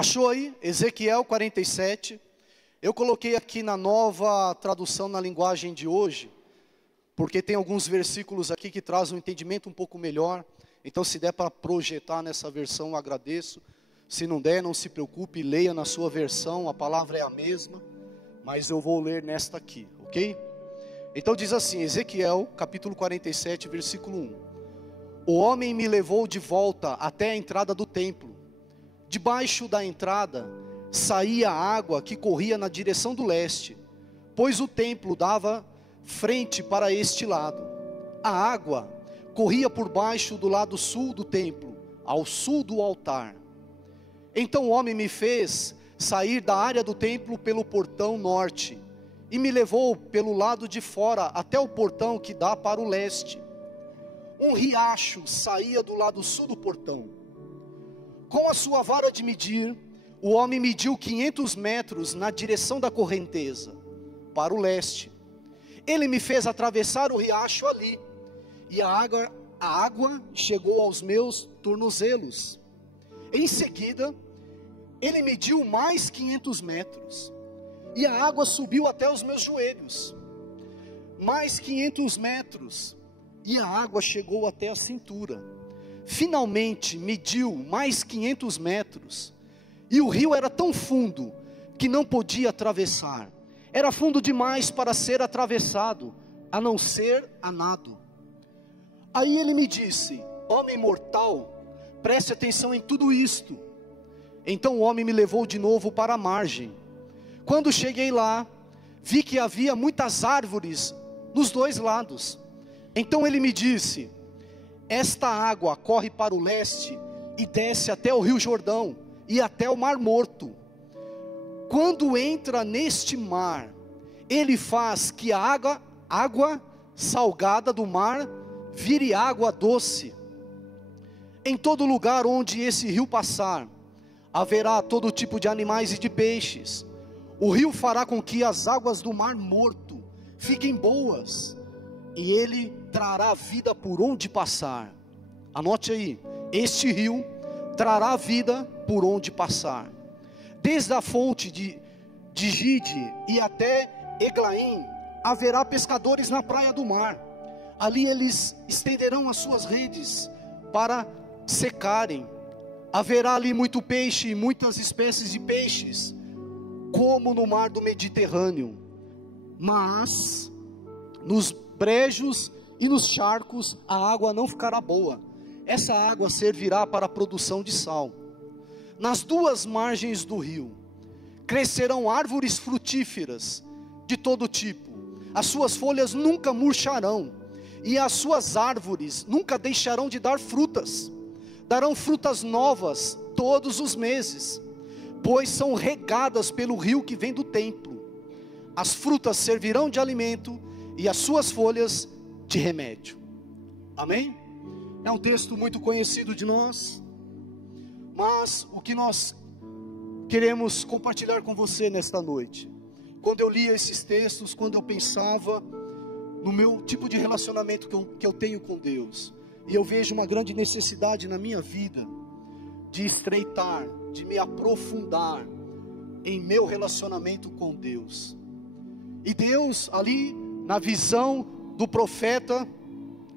Achou aí? Ezequiel 47. Eu coloquei aqui na nova tradução na linguagem de hoje, porque tem alguns versículos aqui que trazem um entendimento um pouco melhor. Então, se der para projetar nessa versão, eu agradeço. Se não der, não se preocupe, leia na sua versão, a palavra é a mesma, mas eu vou ler nesta aqui, ok? Então diz assim, Ezequiel capítulo 47, versículo 1. O homem me levou de volta até a entrada do templo. Debaixo da entrada saía água que corria na direção do leste, pois o templo dava frente para este lado. A água corria por baixo do lado sul do templo, ao sul do altar. Então o homem me fez sair da área do templo pelo portão norte, e me levou pelo lado de fora até o portão que dá para o leste. Um riacho saía do lado sul do portão. Com a sua vara de medir, o homem mediu 500 metros na direção da correnteza, para o leste. Ele me fez atravessar o riacho ali, e a água chegou aos meus tornozelos. Em seguida, ele mediu mais 500 metros, e a água subiu até os meus joelhos. Mais 500 metros, e a água chegou até a cintura. Finalmente mediu mais 500 metros, e o rio era tão fundo que não podia atravessar. Era fundo demais para ser atravessado, a não ser a nado. Aí ele me disse: homem mortal, preste atenção em tudo isto. Então o homem me levou de novo para a margem. Quando cheguei lá, vi que havia muitas árvores nos dois lados. Então ele me disse: esta água corre para o leste e desce até o rio Jordão e até o Mar Morto. Quando entra neste mar, ele faz que a água salgada do mar vire água doce. Em todo lugar onde esse rio passar, haverá todo tipo de animais e de peixes. O rio fará com que as águas do Mar Morto fiquem boas, e ele trará vida por onde passar. Anote aí, este rio trará vida por onde passar. Desde a fonte de Gide e até Eglaim, haverá pescadores na praia do mar. Ali eles estenderão as suas redes para secarem. Haverá ali muito peixe e muitas espécies de peixes, como no mar do Mediterrâneo. Mas nos brejos e nos charcos a água não ficará boa. Essa água servirá para a produção de sal. Nas duas margens do rio crescerão árvores frutíferas de todo tipo. As suas folhas nunca murcharão, e as suas árvores nunca deixarão de dar frutas. Darão frutas novas todos os meses, pois são regadas pelo rio que vem do templo. As frutas servirão de alimento e as suas folhas de remédio. Amém? É um texto muito conhecido de nós, mas o que nós queremos compartilhar com você nesta noite, quando eu lia esses textos, quando eu pensava no meu tipo de relacionamento que eu tenho com Deus, e eu vejo uma grande necessidade na minha vida de estreitar, de me aprofundar em meu relacionamento com Deus. E Deus ali na visão do profeta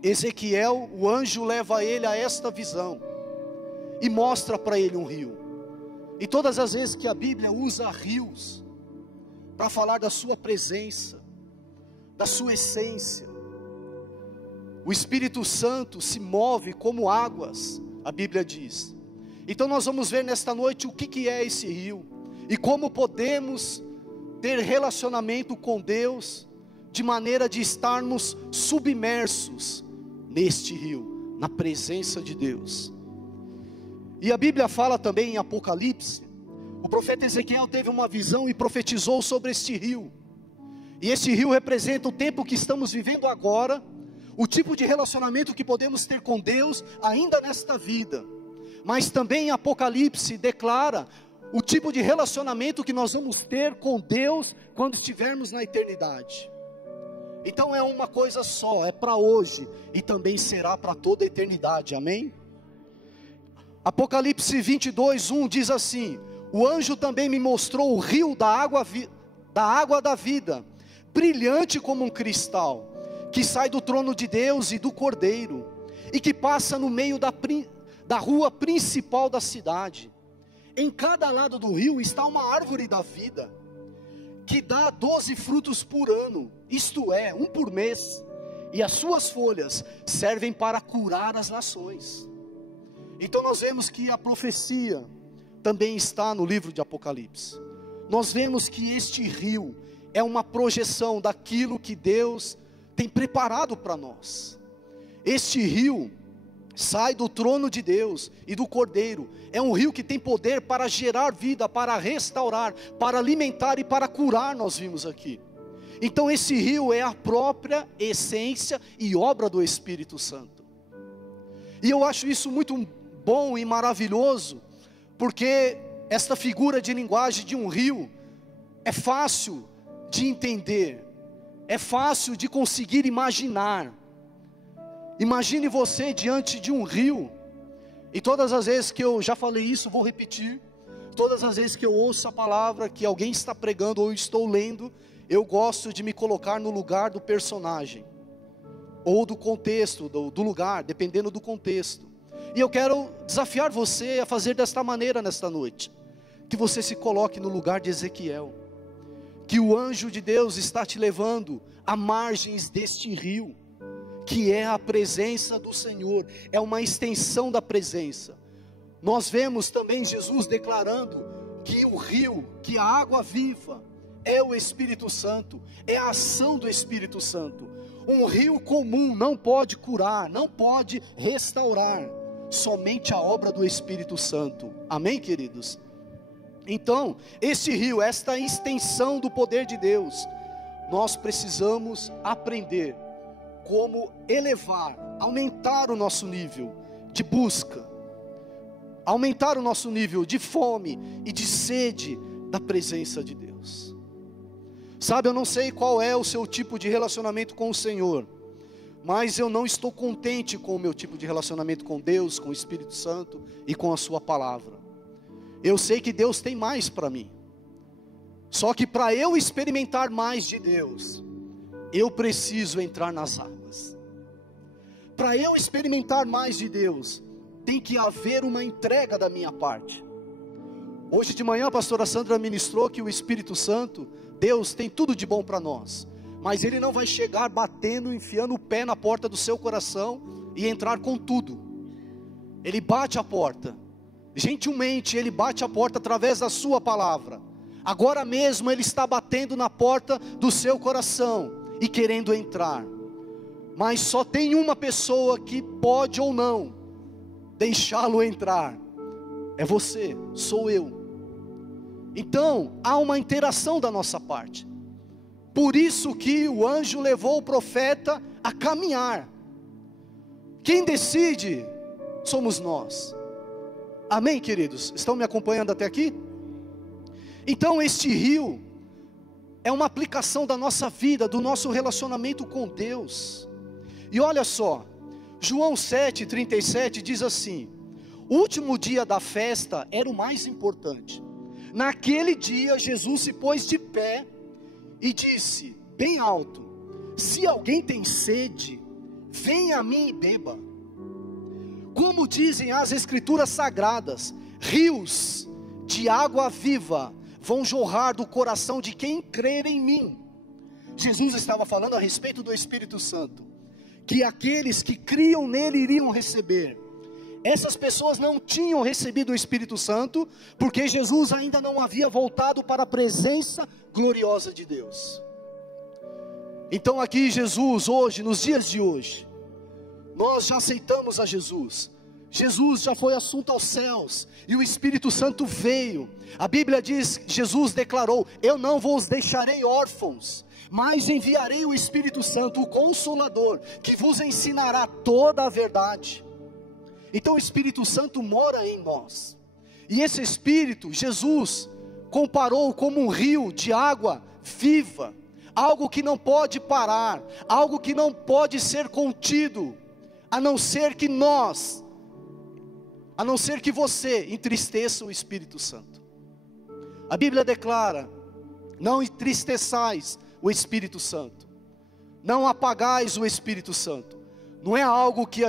Ezequiel, o anjo leva ele a esta visão e mostra para ele um rio. E todas as vezes que a Bíblia usa rios para falar da sua presença, da sua essência, o Espírito Santo se move como águas, a Bíblia diz. Então nós vamos ver nesta noite o que é esse rio, e como podemos ter relacionamento com Deus, de maneira de estarmos submersos neste rio, na presença de Deus. E a Bíblia fala também em Apocalipse, o profeta Ezequiel teve uma visão e profetizou sobre este rio. E este rio representa o tempo que estamos vivendo agora, o tipo de relacionamento que podemos ter com Deus ainda nesta vida. Mas também em Apocalipse declara o tipo de relacionamento que nós vamos ter com Deus quando estivermos na eternidade. Então é uma coisa só, é para hoje e também será para toda a eternidade, amém? Apocalipse 22:1 diz assim: O anjo também me mostrou o rio da água da vida, brilhante como um cristal, que sai do trono de Deus e do Cordeiro, e que passa no meio da rua principal da cidade. Em cada lado do rio está uma árvore da vida, que dá 12 frutos por ano, isto é, um por mês, e as suas folhas servem para curar as nações. Então nós vemos que a profecia também está no livro de Apocalipse. Nós vemos que este rio é uma projeção daquilo que Deus tem preparado para nós. Este rio sai do trono de Deus e do Cordeiro. É um rio que tem poder para gerar vida, para restaurar, para alimentar e para curar, nós vimos aqui. Então esse rio é a própria essência e obra do Espírito Santo. E eu acho isso muito bom e maravilhoso, porque esta figura de linguagem de um rio é fácil de entender, é fácil de conseguir imaginar. Imagine você diante de um rio, e todas as vezes que eu já falei isso, vou repetir, todas as vezes que eu ouço a palavra que alguém está pregando ou estou lendo, eu gosto de me colocar no lugar do personagem, ou do contexto, do lugar, dependendo do contexto. E eu quero desafiar você a fazer desta maneira nesta noite, que você se coloque no lugar de Ezequiel, que o anjo de Deus está te levando a margens deste rio, que é a presença do Senhor, é uma extensão da presença. Nós vemos também Jesus declarando que o rio, que a água viva, é o Espírito Santo, é a ação do Espírito Santo. Um rio comum não pode curar, não pode restaurar, somente a obra do Espírito Santo. Amém, queridos? Então, este rio, esta extensão do poder de Deus, nós precisamos aprender como elevar, aumentar o nosso nível de busca, aumentar o nosso nível de fome e de sede da presença de Deus. Sabe, eu não sei qual é o seu tipo de relacionamento com o Senhor, mas eu não estou contente com o meu tipo de relacionamento com Deus, com o Espírito Santo e com a sua palavra. Eu sei que Deus tem mais para mim, só que para eu experimentar mais de Deus, eu preciso entrar nas águas. Para eu experimentar mais de Deus, tem que haver uma entrega da minha parte. Hoje de manhã a pastora Sandra ministrou que o Espírito Santo, Deus tem tudo de bom para nós, mas Ele não vai chegar batendo, enfiando o pé na porta do seu coração e entrar com tudo. Ele bate a porta, gentilmente Ele bate a porta através da sua palavra. Agora mesmo Ele está batendo na porta do seu coração e querendo entrar, mas só tem uma pessoa que pode ou não deixá-lo entrar, é você, sou eu. Então há uma interação da nossa parte, por isso que o anjo levou o profeta a caminhar. Quem decide somos nós. Amém, queridos? Estão me acompanhando até aqui? Então este rio é uma aplicação da nossa vida, do nosso relacionamento com Deus. E olha só, João 7,37 diz assim: o último dia da festa era o mais importante. Naquele dia Jesus se pôs de pé e disse bem alto: se alguém tem sede, venha a mim e beba. Como dizem as escrituras sagradas, rios de água viva vão jorrar do coração de quem crer em mim. Jesus estava falando a respeito do Espírito Santo, que aqueles que criam nele iriam receber. Essas pessoas não tinham recebido o Espírito Santo, porque Jesus ainda não havia voltado para a presença gloriosa de Deus. Então aqui Jesus hoje, nos dias de hoje, nós já aceitamos a Jesus. Jesus já foi assunto aos céus, e o Espírito Santo veio. A Bíblia diz, Jesus declarou: eu não vos deixarei órfãos, mas enviarei o Espírito Santo, o Consolador, que vos ensinará toda a verdade. Então o Espírito Santo mora em nós, e esse Espírito, Jesus comparou como um rio de água viva, algo que não pode parar, algo que não pode ser contido, a não ser que você entristeça o Espírito Santo. A Bíblia declara: não entristeçais o Espírito Santo, não apagais o Espírito Santo. Não é algo que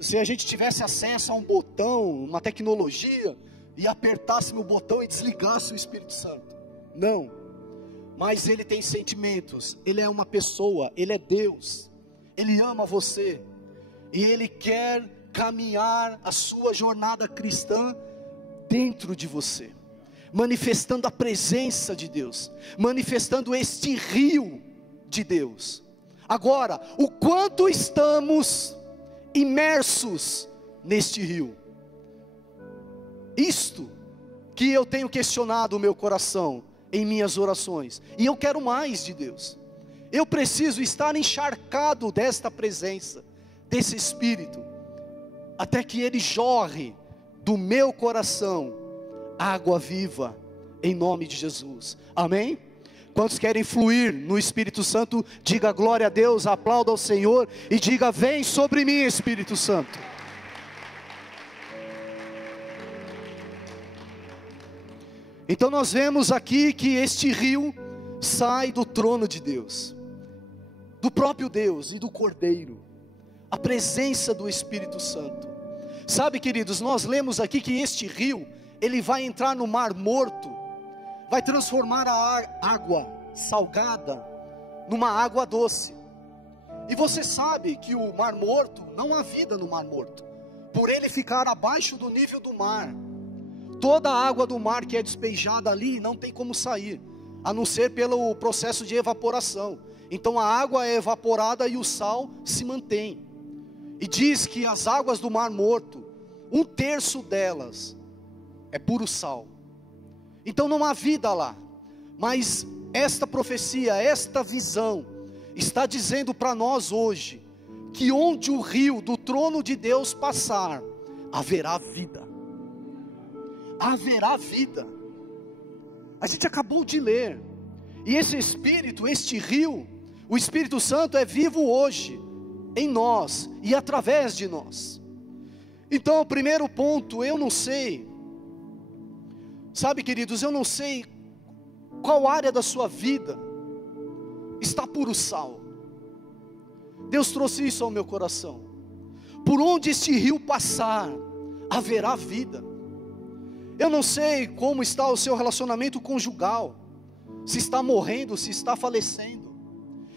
se a gente tivesse acesso a um botão, uma tecnologia, e apertássemos o botão e desligasse o Espírito Santo. Não. Mas Ele tem sentimentos, Ele é uma pessoa, Ele é Deus, Ele ama você, e Ele quer caminhar a sua jornada cristã dentro de você, manifestando a presença de Deus, manifestando este rio de Deus. Agora, o quanto estamos imersos neste rio? Isto que eu tenho questionado o meu coração em minhas orações, e eu quero mais de Deus. Eu preciso estar encharcado desta presença, desse Espírito, até que Ele jorre do meu coração água viva, em nome de Jesus. Amém? Quantos querem fluir no Espírito Santo, diga glória a Deus, aplauda ao Senhor e diga: vem sobre mim, Espírito Santo. Então nós vemos aqui que este rio sai do trono de Deus, do próprio Deus e do Cordeiro, a presença do Espírito Santo. Sabe, queridos, nós lemos aqui que este rio, ele vai entrar no Mar Morto, vai transformar a água salgada numa água doce. E você sabe que o Mar Morto, não há vida no Mar Morto, por ele ficar abaixo do nível do mar. Toda a água do mar que é despejada ali não tem como sair, a não ser pelo processo de evaporação. Então a água é evaporada e o sal se mantém. E diz que as águas do Mar Morto, 1/3 delas é puro sal. Então não há vida lá. Mas esta profecia, esta visão, está dizendo para nós hoje, que onde o rio do trono de Deus passar, haverá vida. Haverá vida. A gente acabou de ler, e esse Espírito, este rio, o Espírito Santo é vivo hoje, em nós, e através de nós. Então o primeiro ponto, eu não sei, sabe, queridos, eu não sei qual área da sua vida está puro sal. Deus trouxe isso ao meu coração. Por onde este rio passar, haverá vida. Eu não sei como está o seu relacionamento conjugal, se está morrendo, se está falecendo.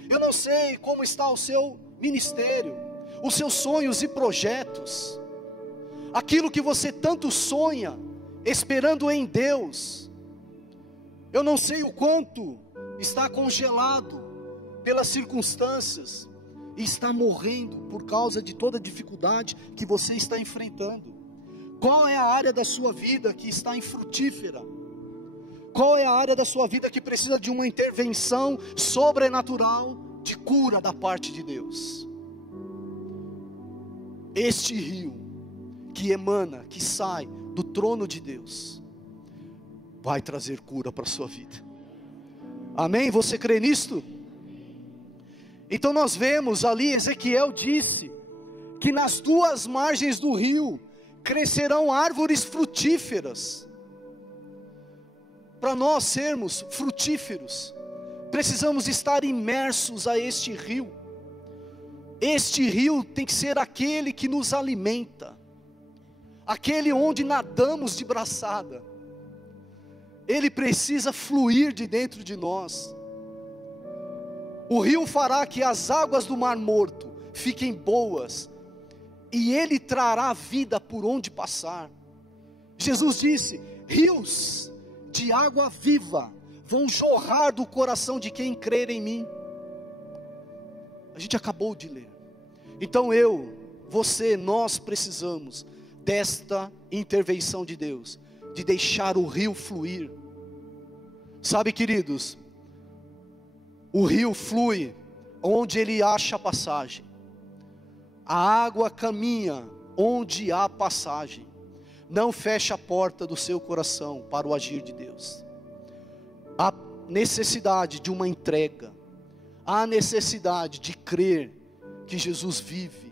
Eu não sei como está o seu ministério, os seus sonhos e projetos, aquilo que você tanto sonha, esperando em Deus. Eu não sei o quanto está congelado pelas circunstâncias e está morrendo por causa de toda a dificuldade que você está enfrentando. Qual é a área da sua vida que está infrutífera? Qual é a área da sua vida que precisa de uma intervenção sobrenatural de cura da parte de Deus? Este rio que emana, que sai do trono de Deus, vai trazer cura para a sua vida. Amém? Você crê nisto? Então nós vemos ali, Ezequiel disse, que nas duas margens do rio, crescerão árvores frutíferas. Para nós sermos frutíferos, precisamos estar imersos a este rio. Este rio tem que ser aquele que nos alimenta, aquele onde nadamos de braçada. Ele precisa fluir de dentro de nós. O rio fará que as águas do Mar Morto fiquem boas, e Ele trará vida por onde passar. Jesus disse: rios de água viva vão jorrar do coração de quem crer em mim. A gente acabou de ler. Então você, nós precisamos desta intervenção de Deus, de deixar o rio fluir. Sabe, queridos, o rio flui onde ele acha passagem. A água caminha onde há passagem. Não feche a porta do seu coração para o agir de Deus. Há necessidade de uma entrega. Há necessidade de crer que Jesus vive,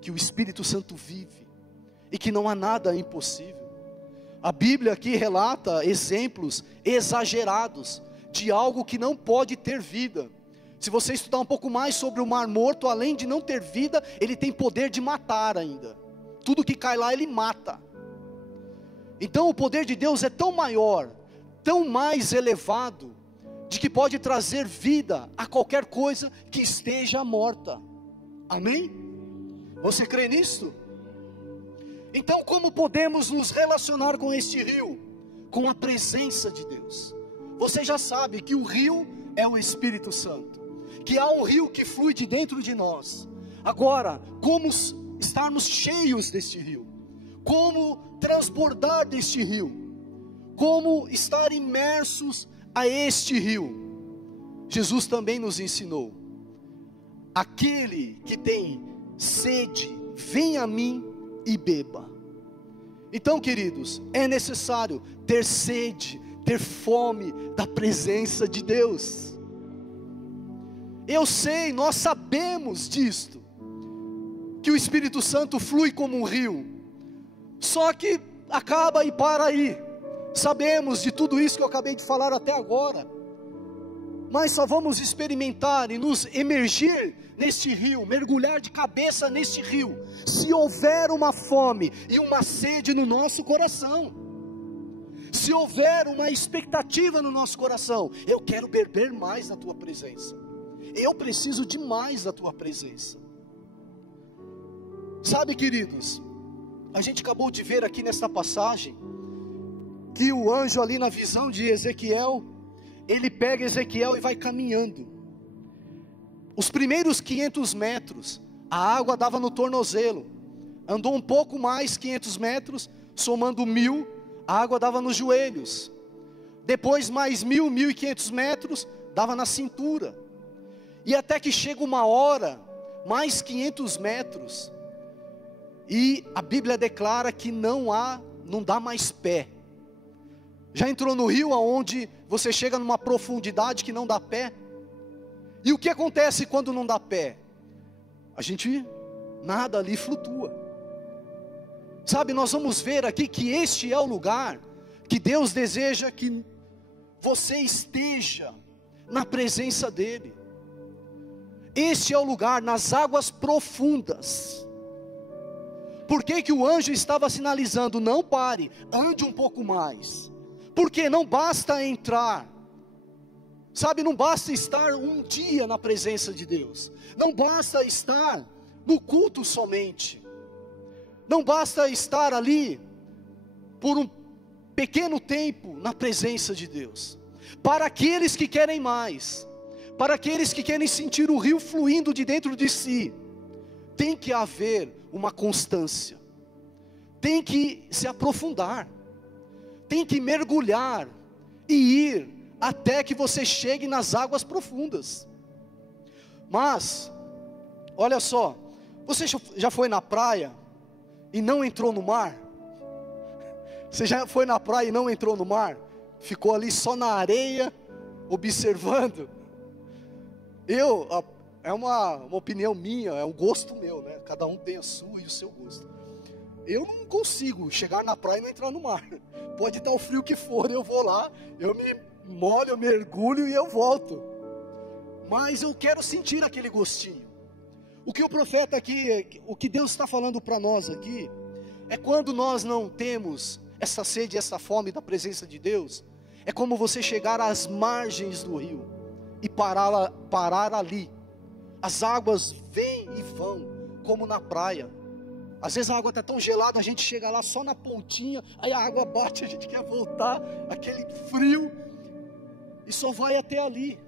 que o Espírito Santo vive, e que não há nada impossível. A Bíblia aqui relata exemplos exagerados de algo que não pode ter vida. Se você estudar um pouco mais sobre o Mar Morto, além de não ter vida, ele tem poder de matar ainda. Tudo que cai lá ele mata. Então o poder de Deus é tão maior, tão mais elevado, de que pode trazer vida a qualquer coisa que esteja morta. Amém? Você crê nisso? Então como podemos nos relacionar com este rio? Com a presença de Deus. Você já sabe que o rio é o Espírito Santo, que há um rio que flui de dentro de nós. Agora, como estarmos cheios deste rio? Como transbordar deste rio? Como estar imersos a este rio? Jesus também nos ensinou: aquele que tem sede, venha a mim e beba. Então, queridos, é necessário ter sede, ter fome da presença de Deus. Eu sei, nós sabemos disto, que o Espírito Santo flui como um rio, só que acaba e para aí. Sabemos de tudo isso que eu acabei de falar até agora, mas só vamos experimentar e nos emergir neste rio, mergulhar de cabeça neste rio, se houver uma fome e uma sede no nosso coração. Se houver uma expectativa no nosso coração: eu quero beber mais da tua presença, eu preciso de mais da tua presença. Sabe, queridos, a gente acabou de ver aqui nesta passagem, que o anjo ali na visão de Ezequiel, ele pega Ezequiel e vai caminhando. Os primeiros 500 metros, a água dava no tornozelo. Andou um pouco mais, 500 metros, somando 1000, a água dava nos joelhos. Depois mais 1000, 1500 metros, dava na cintura. E até que chega uma hora, mais 500 metros, e a Bíblia declara que não dá mais pé. Já entrou no rio onde você chega numa profundidade que não dá pé? E o que acontece quando não dá pé? A gente nada ali, flutua. Sabe, nós vamos ver aqui que este é o lugar que Deus deseja que você esteja na presença dEle. Este é o lugar, nas águas profundas. Por que que o anjo estava sinalizando: não pare, ande um pouco mais? Porque não basta entrar, sabe, não basta estar um dia na presença de Deus, não basta estar no culto somente, não basta estar ali por um pequeno tempo na presença de Deus. Para aqueles que querem mais, para aqueles que querem sentir o rio fluindo de dentro de si, tem que haver uma constância, tem que se aprofundar, tem que mergulhar e ir até que você chegue nas águas profundas. Mas, olha só, você já foi na praia e não entrou no mar? Você já foi na praia e não entrou no mar? Ficou ali só na areia, observando? É uma opinião minha, é um gosto meu, né? Cada um tem a sua e o seu gosto. Eu não consigo chegar na praia e não entrar no mar. Pode estar o frio que for, eu vou lá, eu me molho, eu mergulho e eu volto. Mas eu quero sentir aquele gostinho. O que o profeta aqui, o que Deus está falando para nós aqui, é quando nós não temos essa sede, essa fome da presença de Deus, é como você chegar às margens do rio e parar ali. As águas vêm e vão, como na praia. Às vezes a água está tão gelada, a gente chega lá só na pontinha, aí a água bate, a gente quer voltar, aquele frio, e só vai até ali.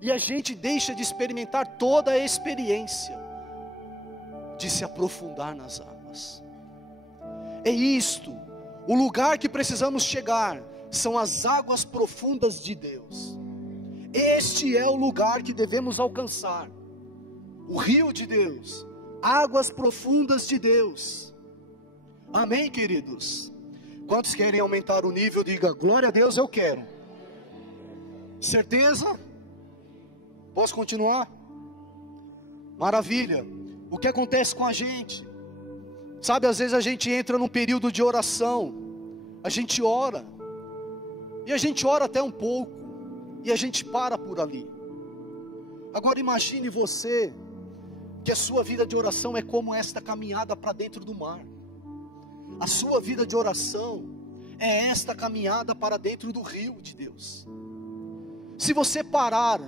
E a gente deixa de experimentar toda a experiência de se aprofundar nas águas. É isto, o lugar que precisamos chegar são as águas profundas de Deus. Este é o lugar que devemos alcançar, o rio de Deus, águas profundas de Deus. Amém, queridos? Quantos querem aumentar o nível? Diga: glória a Deus, eu quero. Certeza? Posso continuar? Maravilha. O que acontece com a gente? Sabe, às vezes a gente entra num período de oração, a gente ora, e a gente ora até um pouco, e a gente para por ali. Agora imagine você, que a sua vida de oração é como esta caminhada para dentro do mar. A sua vida de oração é esta caminhada para dentro do rio de Deus. Se você parar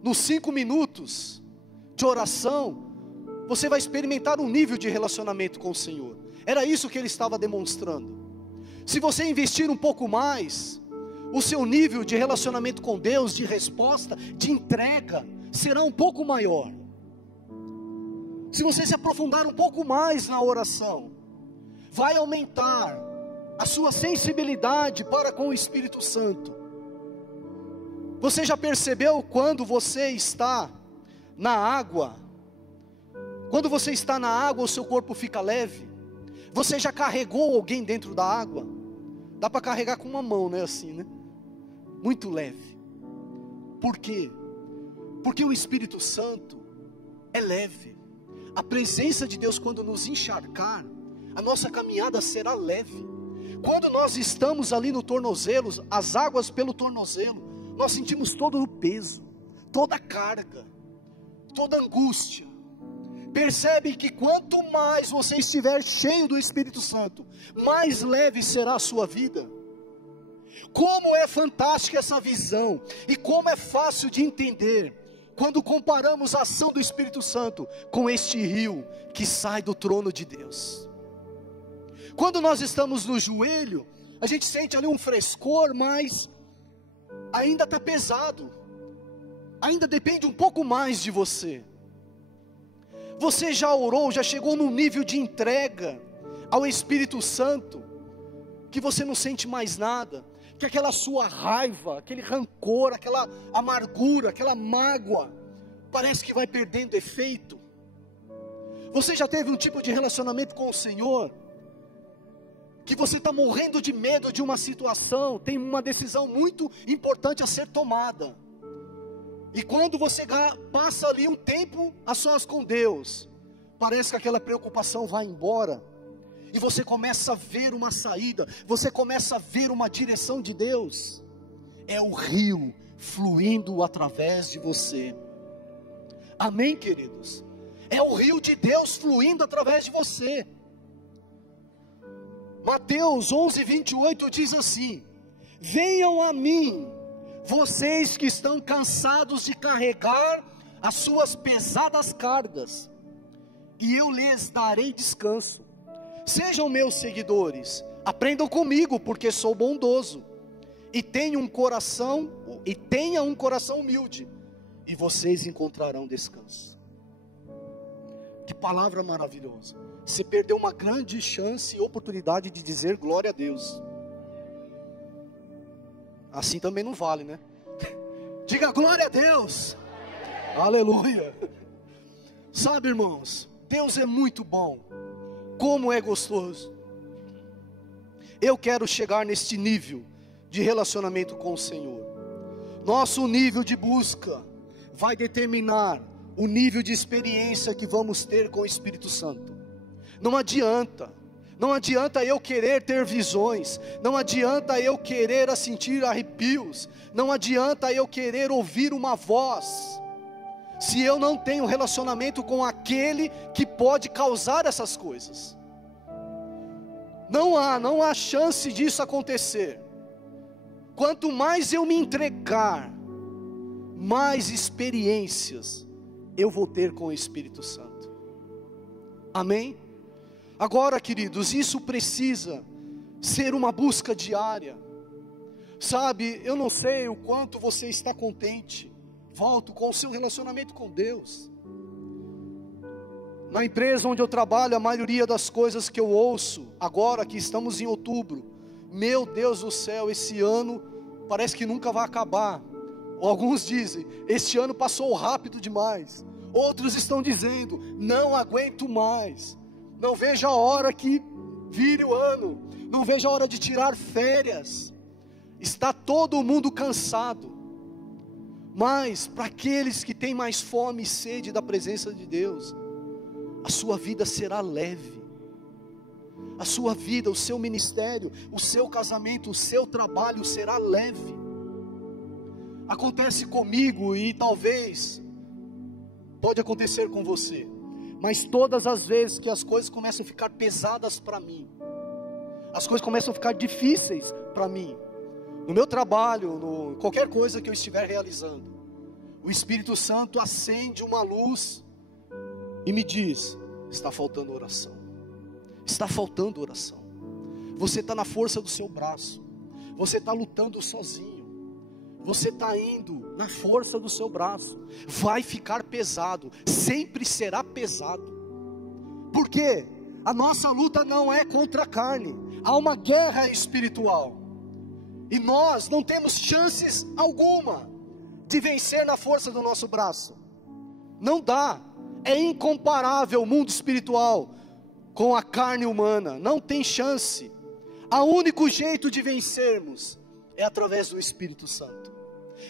nos 5 minutos de oração, você vai experimentar um nível de relacionamento com o Senhor. Era isso que ele estava demonstrando. Se você investir um pouco mais, o seu nível de relacionamento com Deus, de resposta, de entrega, será um pouco maior. Se você se aprofundar um pouco mais na oração, vai aumentar a sua sensibilidade para com o Espírito Santo. Você já percebeu quando você está na água? Quando você está na água, o seu corpo fica leve. Você já carregou alguém dentro da água? Dá para carregar com uma mão, né? Assim, né? Muito leve. Por quê? Porque o Espírito Santo é leve. A presença de Deus, quando nos encharcar, a nossa caminhada será leve. Quando nós estamos ali no tornozelo, as águas pelo tornozelo, nós sentimos todo o peso, toda a carga, toda a angústia. Percebe que quanto mais você estiver cheio do Espírito Santo, mais leve será a sua vida. Como é fantástica essa visão, e como é fácil de entender, quando comparamos a ação do Espírito Santo com este rio que sai do trono de Deus. Quando nós estamos no joelho, a gente sente ali um frescor, mas ainda está pesado, ainda depende um pouco mais de você. Você já orou, já chegou num nível de entrega ao Espírito Santo, que você não sente mais nada, que aquela sua raiva, aquele rancor, aquela amargura, aquela mágoa, parece que vai perdendo efeito. Você já teve um tipo de relacionamento com o Senhor, que você está morrendo de medo de uma situação, tem uma decisão muito importante a ser tomada, e quando você passa ali um tempo a sós com Deus, parece que aquela preocupação vai embora, e você começa a ver uma saída, você começa a ver uma direção de Deus. É o rio fluindo através de você. Amém, queridos? É o rio de Deus fluindo através de você. Mateus 11:28 diz assim: venham a mim, vocês que estão cansados de carregar as suas pesadas cargas, e eu lhes darei descanso. Sejam meus seguidores, aprendam comigo, porque sou bondoso, e tenha um coração humilde, e vocês encontrarão descanso. Que palavra maravilhosa! Você perdeu uma grande chance e oportunidade de dizer glória a Deus. Assim também não vale, né? Diga glória a Deus. Aleluia. Sabe, irmãos, Deus é muito bom. Como é gostoso. Eu quero chegar neste nível de relacionamento com o Senhor. Nosso nível de busca vai determinar o nível de experiência que vamos ter com o Espírito Santo. Não adianta eu querer ter visões, não adianta eu querer sentir arrepios, não adianta eu querer ouvir uma voz, se eu não tenho relacionamento com aquele que pode causar essas coisas. Não há chance disso acontecer. Quanto mais eu me entregar, mais experiências eu vou ter com o Espírito Santo. Amém? Agora, queridos, isso precisa ser uma busca diária. Sabe, eu não sei o quanto você está contente, volto, com o seu relacionamento com Deus. Na empresa onde eu trabalho, a maioria das coisas que eu ouço, agora que estamos em outubro, meu Deus do céu, esse ano parece que nunca vai acabar. Alguns dizem, este ano passou rápido demais. Outros estão dizendo, não aguento mais. Não vejo a hora que vire o ano, não vejo a hora de tirar férias. Está todo mundo cansado. Mas para aqueles que têm mais fome e sede da presença de Deus, a sua vida será leve. a sua vida, o seu ministério, o seu casamento, o seu trabalho será leve. Acontece comigo e talvez pode acontecer com você, mas todas as vezes que as coisas começam a ficar pesadas para mim, as coisas começam a ficar difíceis para mim, no meu trabalho, qualquer coisa que eu estiver realizando, o Espírito Santo acende uma luz e me diz: está faltando oração, está faltando oração. Você está na força do seu braço, você está lutando sozinho, você está indo na força do seu braço, vai ficar pesado, sempre será pesado, porque a nossa luta não é contra a carne, há uma guerra espiritual, e nós não temos chances alguma de vencer na força do nosso braço, não dá, é incomparável o mundo espiritual com a carne humana, não tem chance. O único jeito de vencermos é através do Espírito Santo,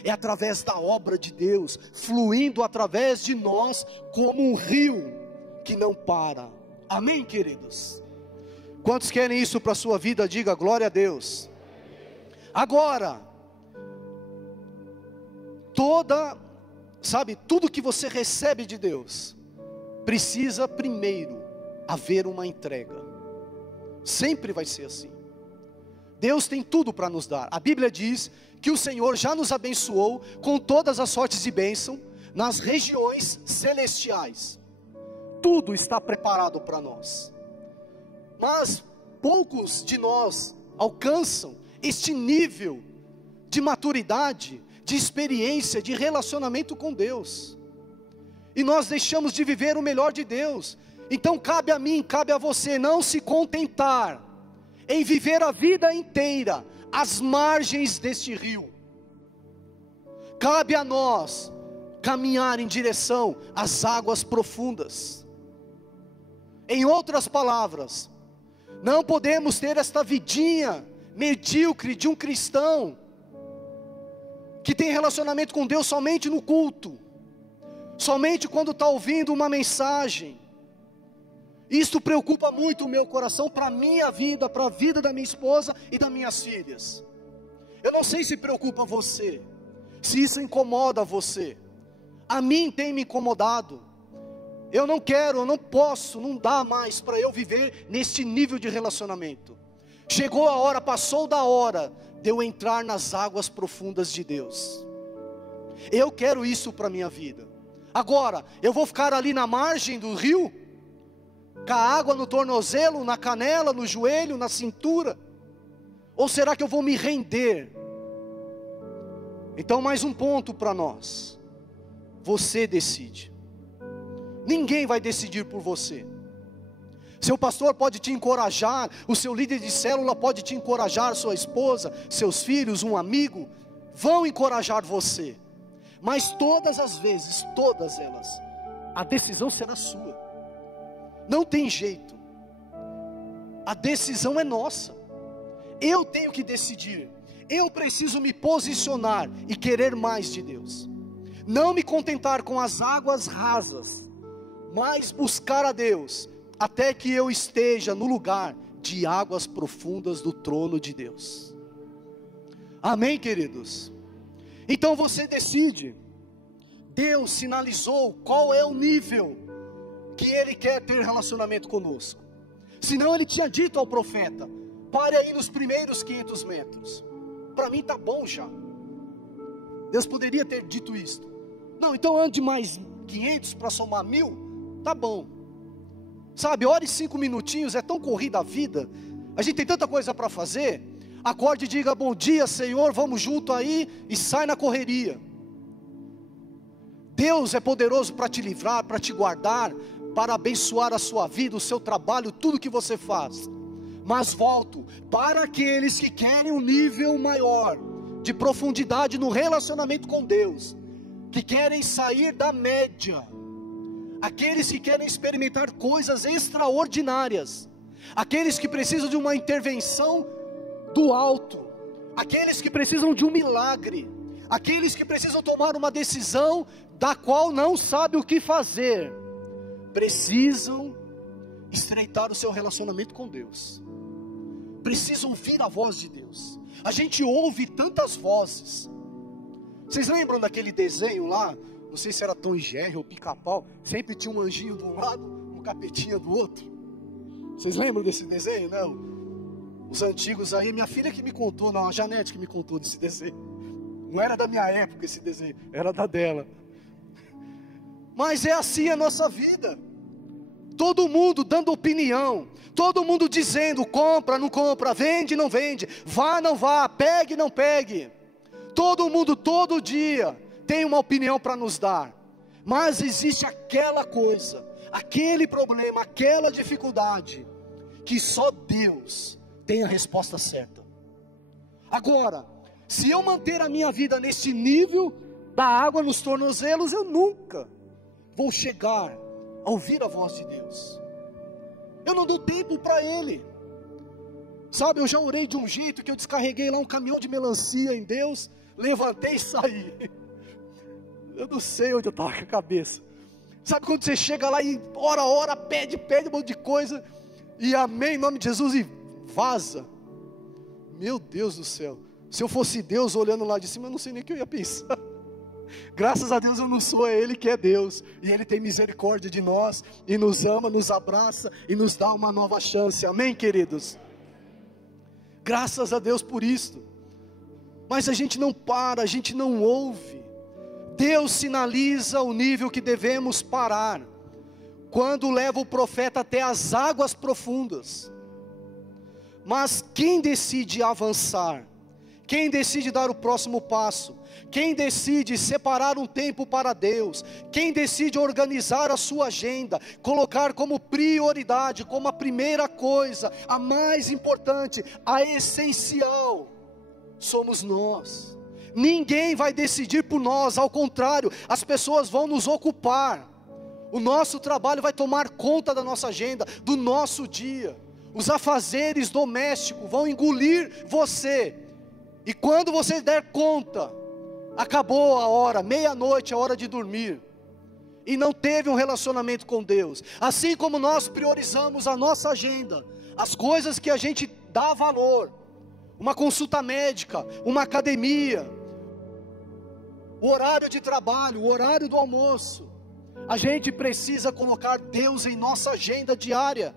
é através da obra de Deus, fluindo através de nós, como um rio que não para. Amém, queridos? Quantos querem isso para a sua vida? Diga glória a Deus. Agora, tudo que você recebe de Deus, precisa primeiro haver uma entrega. Sempre vai ser assim. Deus tem tudo para nos dar. A Bíblia diz que o Senhor já nos abençoou com todas as sortes de bênção nas regiões celestiais. Tudo está preparado para nós. Mas poucos de nós alcançam este nível de maturidade, de experiência, de relacionamento com Deus. E nós deixamos de viver o melhor de Deus. Então cabe a mim, cabe a você não se contentar em viver a vida inteira às margens deste rio. Cabe a nós caminhar em direção às águas profundas. Em outras palavras, não podemos ter esta vidinha medíocre de um cristão que tem relacionamento com Deus somente no culto, somente quando está ouvindo uma mensagem. Isto preocupa muito o meu coração, para a minha vida, para a vida da minha esposa e das minhas filhas. Eu não sei se preocupa você, se isso incomoda você. A mim tem me incomodado. Eu não quero, eu não posso, não dá mais para eu viver neste nível de relacionamento. Chegou a hora, passou da hora de eu entrar nas águas profundas de Deus. Eu quero isso para a minha vida. Agora, eu vou ficar ali na margem do rio, com a água no tornozelo, na canela, no joelho, na cintura? Ou será que eu vou me render? Então mais um ponto para nós. Você decide. Ninguém vai decidir por você. Seu pastor pode te encorajar, o seu líder de célula pode te encorajar, sua esposa, seus filhos, um amigo, vão encorajar você. Mas todas as vezes, todas elas, a decisão será sua. Não tem jeito. A decisão é nossa. Eu tenho que decidir. Eu preciso me posicionar e querer mais de Deus. Não me contentar com as águas rasas, mas buscar a Deus, até que eu esteja no lugar de águas profundas do trono de Deus. Amém, queridos? Então você decide. Deus sinalizou qual é o nível que Ele quer ter relacionamento conosco. Senão Ele tinha dito ao profeta: pare aí nos primeiros 500 metros. Para mim está bom já. Deus poderia ter dito isto. Não, então ande mais 500 para somar 1000. Tá bom. Sabe, ore 5 minutinhos, é tão corrida a vida. A gente tem tanta coisa para fazer. Acorde e diga: bom dia, Senhor, vamos junto aí, e sai na correria. Deus é poderoso para te livrar, para te guardar, para abençoar a sua vida, o seu trabalho, tudo que você faz. Mas volto, para aqueles que querem um nível maior de profundidade no relacionamento com Deus, que querem sair da média, aqueles que querem experimentar coisas extraordinárias, aqueles que precisam de uma intervenção do alto, aqueles que precisam de um milagre, aqueles que precisam tomar uma decisão da qual não sabe o que fazer, precisam estreitar o seu relacionamento com Deus. Precisa ouvir a voz de Deus. A gente ouve tantas vozes. Vocês lembram daquele desenho lá? Não sei se era Tom e Jerry ou Pica-Pau. Sempre tinha um anjinho de um lado, um capetinha do outro. Vocês lembram desse desenho? Não? Os antigos aí, minha filha que me contou, não, a Janete que me contou desse desenho. Não era da minha época esse desenho, era da dela. Mas é assim a nossa vida. Todo mundo dando opinião, todo mundo dizendo, compra, não compra, vende, não vende, vá, não vá, pegue, não pegue. Todo mundo, todo dia, tem uma opinião para nos dar. Mas existe aquela coisa, aquele problema, aquela dificuldade, que só Deus tem a resposta certa. Agora, se eu manter a minha vida nesse nível da água nos tornozelos, eu nunca vou chegar a ouvir a voz de Deus. Eu não dou tempo para Ele. Sabe, eu já orei de um jeito que eu descarreguei lá um caminhão de melancia em Deus, levantei e saí. Eu não sei onde eu estava com a cabeça. Sabe quando você chega lá e ora, pede um monte de coisa, e amém em nome de Jesus e vaza. Meu Deus do céu. Se eu fosse Deus olhando lá de cima, eu não sei nem o que eu ia pensar. Graças a Deus eu não sou, é Ele que é Deus, e Ele tem misericórdia de nós, e nos ama, nos abraça, e nos dá uma nova chance, amém queridos? Graças a Deus por isso. Mas a gente não para, a gente não ouve. Deus sinaliza o nível que devemos parar, quando leva o profeta até as águas profundas. Mas quem decide avançar, quem decide dar o próximo passo, quem decide separar um tempo para Deus, quem decide organizar a sua agenda, colocar como prioridade, como a primeira coisa, a mais importante, a essencial, somos nós. Ninguém vai decidir por nós, ao contrário, as pessoas vão nos ocupar. O nosso trabalho vai tomar conta da nossa agenda, do nosso dia. Os afazeres domésticos vão engolir você. E quando você der conta, acabou a hora, meia-noite, a hora de dormir, e não teve um relacionamento com Deus. Assim como nós priorizamos a nossa agenda, as coisas que a gente dá valor, uma consulta médica, uma academia, o horário de trabalho, o horário do almoço, a gente precisa colocar Deus em nossa agenda diária.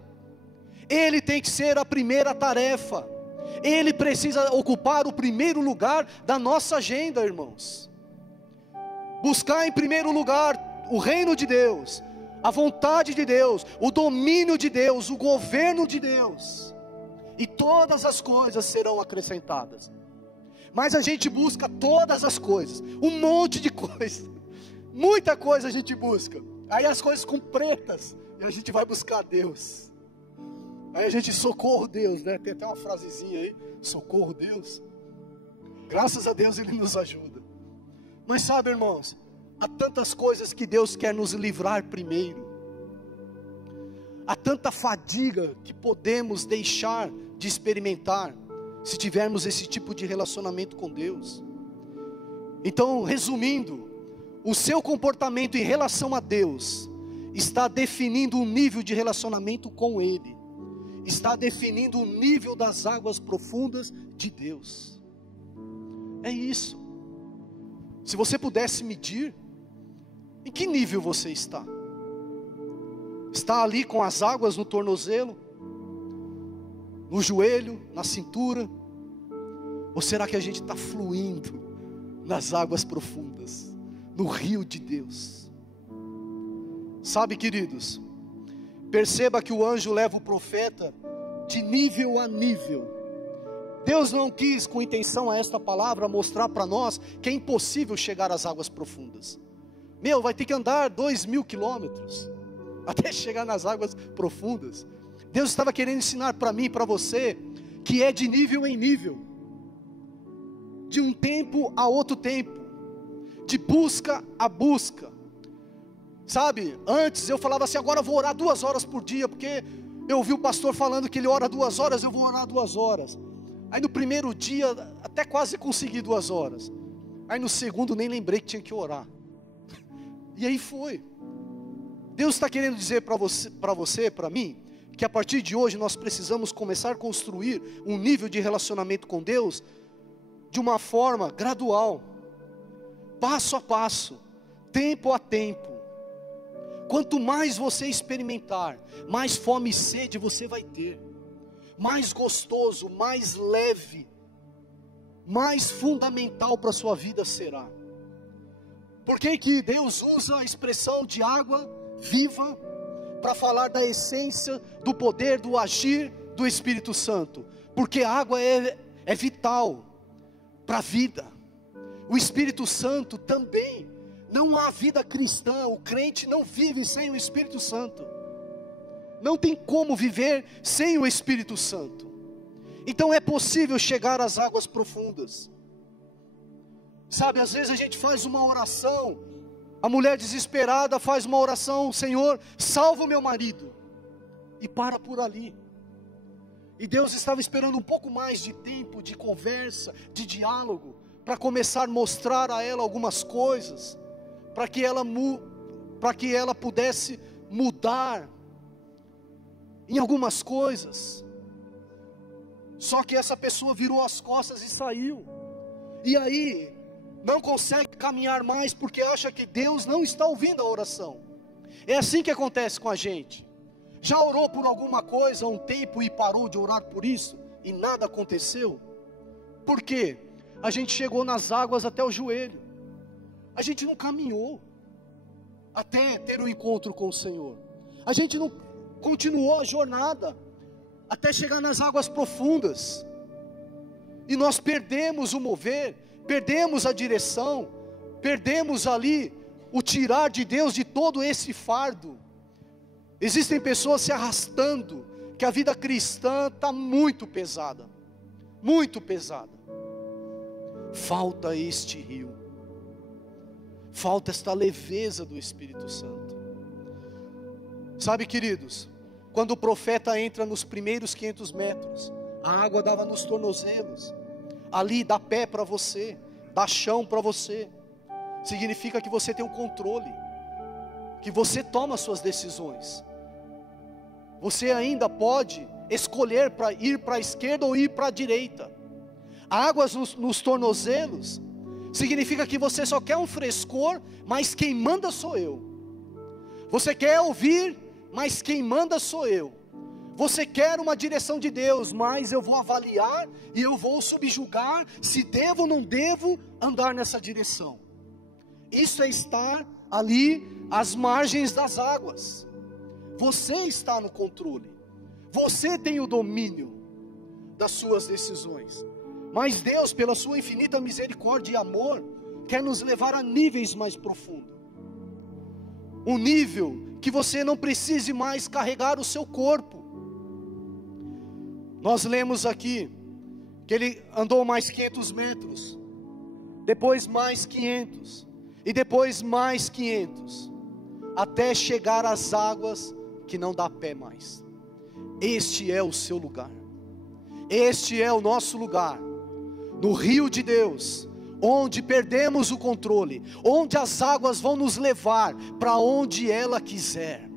Ele tem que ser a primeira tarefa. Ele precisa ocupar o primeiro lugar da nossa agenda, irmãos. Buscar em primeiro lugar o reino de Deus, a vontade de Deus, o domínio de Deus, o governo de Deus, e todas as coisas serão acrescentadas. Mas a gente busca todas as coisas, um monte de coisa, muita coisa a gente busca. Aí as coisas ficam pretas, e a gente vai buscar Deus. Aí a gente, socorro Deus, né? Tem até uma frasezinha aí, socorro Deus. Graças a Deus Ele nos ajuda. Mas sabe, irmãos, há tantas coisas que Deus quer nos livrar primeiro. Há tanta fadiga que podemos deixar de experimentar, se tivermos esse tipo de relacionamento com Deus. Então, resumindo, o seu comportamento em relação a Deus está definindo o nível de relacionamento com Ele. Está definindo o nível das águas profundas de Deus. É isso. Se você pudesse medir, em que nível você está? Está ali com as águas no tornozelo, no joelho, na cintura? Ou será que a gente está fluindo nas águas profundas, no rio de Deus? Sabe, queridos, perceba que o anjo leva o profeta de nível a nível. Deus não quis, com intenção a esta palavra, mostrar para nós que é impossível chegar às águas profundas. Vai ter que andar 2.000 quilômetros até chegar nas águas profundas. Deus estava querendo ensinar para mim e para você que é de nível em nível, de um tempo a outro tempo, de busca a busca. Sabe, antes eu falava assim, agora eu vou orar 2 horas por dia, porque eu ouvi o pastor falando que ele ora 2 horas, eu vou orar 2 horas. Aí no primeiro dia, até quase consegui 2 horas. Aí no segundo nem lembrei que tinha que orar. E aí foi. Deus está querendo dizer para você, para mim, que a partir de hoje nós precisamos começar a construir um nível de relacionamento com Deus de uma forma gradual, passo a passo, tempo a tempo. Quanto mais você experimentar, mais fome e sede você vai ter, mais gostoso, mais leve, mais fundamental para a sua vida será. Por que que Deus usa a expressão de água viva para falar da essência, do poder, do agir do Espírito Santo? Porque a água é vital para a vida. O Espírito Santo também. Não há vida cristã, o crente não vive sem o Espírito Santo. Não tem como viver sem o Espírito Santo. Então é possível chegar às águas profundas. Sabe, às vezes a gente faz uma oração, a mulher desesperada faz uma oração: Senhor, salva o meu marido. E para por ali. E Deus estava esperando um pouco mais de tempo, de conversa, de diálogo, para começar a mostrar a ela algumas coisas, para que ela pudesse mudar em algumas coisas. Só que essa pessoa virou as costas e saiu. E aí não consegue caminhar mais porque acha que Deus não está ouvindo a oração. É assim que acontece com a gente. Já orou por alguma coisa há um tempo e parou de orar por isso e nada aconteceu? Por quê? A gente chegou nas águas até o joelho. A gente não caminhou até ter um encontro com o Senhor. A gente não continuou a jornada até chegar nas águas profundas. E nós perdemos o mover, perdemos a direção, perdemos ali o tirar de Deus de todo esse fardo. Existem pessoas se arrastando, que a vida cristã está muito pesada, muito pesada. Falta este rio, falta esta leveza do Espírito Santo. Sabe, queridos, quando o profeta entra nos primeiros 500 metros, a água dava nos tornozelos, ali dá pé para você, dá chão para você, significa que você tem um controle, que você toma suas decisões. Você ainda pode escolher para ir para a esquerda ou ir para a direita. Águas nos tornozelos significa que você só quer um frescor, mas quem manda sou eu. Você quer ouvir, mas quem manda sou eu. Você quer uma direção de Deus, mas eu vou avaliar e eu vou subjugar se devo ou não devo andar nessa direção. Isso é estar ali às margens das águas. Você está no controle, você tem o domínio das suas decisões. Mas Deus, pela sua infinita misericórdia e amor, quer nos levar a níveis mais profundos. Um nível que você não precise mais carregar o seu corpo. Nós lemos aqui que ele andou mais 500 metros, depois mais 500, e depois mais 500, até chegar às águas que não dá pé mais. Este é o seu lugar, este é o nosso lugar, no rio de Deus, onde perdemos o controle, onde as águas vão nos levar para onde ela quiser,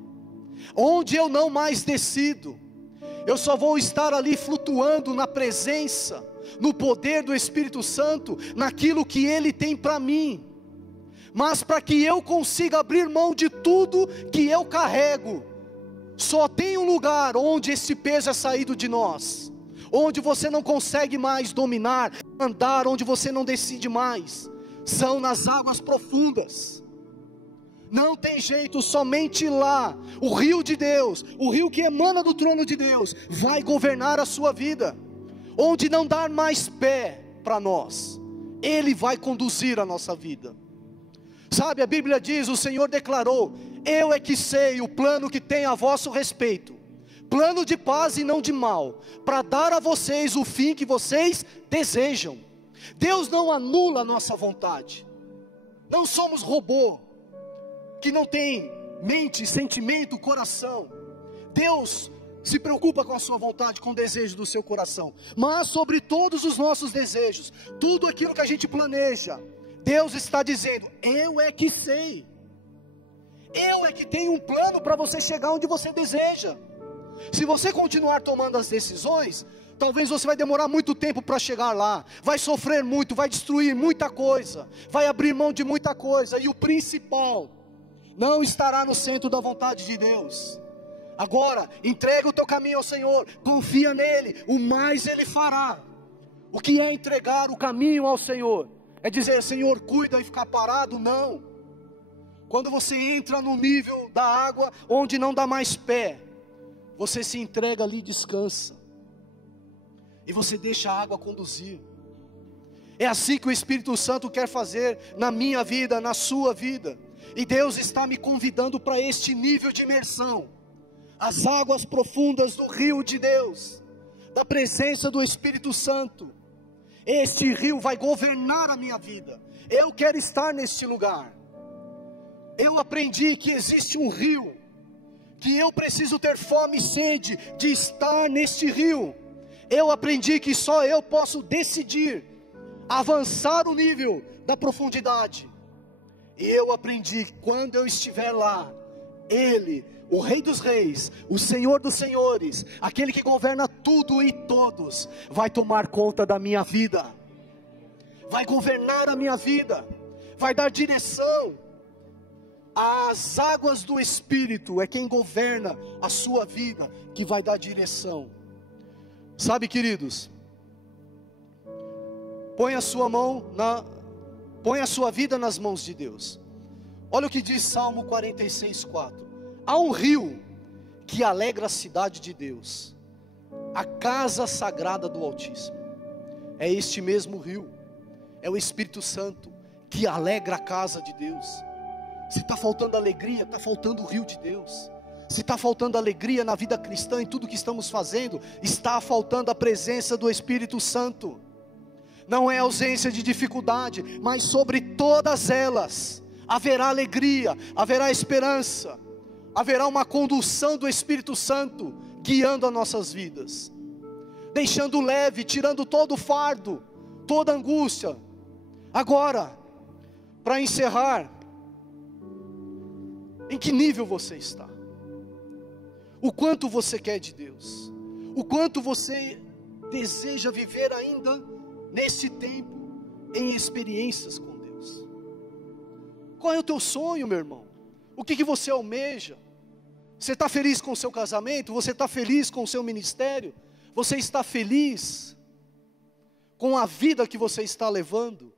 onde eu não mais decido, eu só vou estar ali flutuando na presença, no poder do Espírito Santo, naquilo que Ele tem para mim. Mas para que eu consiga abrir mão de tudo que eu carrego, só tem um lugar onde esse peso é saído de nós, onde você não consegue mais dominar, andar, onde você não decide mais, são nas águas profundas. Não tem jeito, somente lá, o rio de Deus, o rio que emana do trono de Deus, vai governar a sua vida, onde não dar mais pé para nós, Ele vai conduzir a nossa vida. Sabe, a Bíblia diz, o Senhor declarou: eu é que sei o plano que tenho a vosso respeito, plano de paz e não de mal, para dar a vocês o fim que vocês desejam. Deus não anula a nossa vontade, não somos robô, que não tem mente, sentimento, coração. Deus se preocupa com a sua vontade, com o desejo do seu coração, mas sobre todos os nossos desejos, tudo aquilo que a gente planeja, Deus está dizendo: eu é que sei, eu é que tenho um plano para você chegar onde você deseja. Se você continuar tomando as decisões, talvez você vai demorar muito tempo para chegar lá, vai sofrer muito, vai destruir muita coisa, vai abrir mão de muita coisa, e o principal, não estará no centro da vontade de Deus. Agora, entrega o teu caminho ao Senhor, confia nele, o mais ele fará. O que é entregar o caminho ao Senhor? É dizer, Senhor, cuida e ficar parado? Não. Quando você entra no nível da água, onde não dá mais pé, você se entrega ali e descansa. E você deixa a água conduzir. É assim que o Espírito Santo quer fazer na minha vida, na sua vida. E Deus está me convidando para este nível de imersão. As águas profundas do rio de Deus, da presença do Espírito Santo. Este rio vai governar a minha vida. Eu quero estar neste lugar. Eu aprendi que existe um rio, que eu preciso ter fome e sede de estar neste rio. Eu aprendi que só eu posso decidir avançar o nível da profundidade. E eu aprendi que quando eu estiver lá, Ele, o Rei dos Reis, o Senhor dos Senhores, aquele que governa tudo e todos, vai tomar conta da minha vida, vai governar a minha vida, vai dar direção. As águas do Espírito é quem governa a sua vida, que vai dar direção. Sabe, queridos, põe a sua vida nas mãos de Deus. Olha o que diz Salmo 46:4. Há um rio que alegra a cidade de Deus, a casa sagrada do Altíssimo. É este mesmo rio, é o Espírito Santo que alegra a casa de Deus. Se está faltando alegria, está faltando o rio de Deus. Se está faltando alegria na vida cristã, em tudo que estamos fazendo, está faltando a presença do Espírito Santo. Não é ausência de dificuldade, mas sobre todas elas haverá alegria, haverá esperança, haverá uma condução do Espírito Santo guiando as nossas vidas, deixando leve, tirando todo o fardo, toda a angústia. Agora, para encerrar, em que nível você está? O quanto você quer de Deus? O quanto você deseja viver ainda nesse tempo em experiências com Deus? Qual é o teu sonho, meu irmão? O que você almeja? Você está feliz com o seu casamento? Você está feliz com o seu ministério? Você está feliz com a vida que você está levando?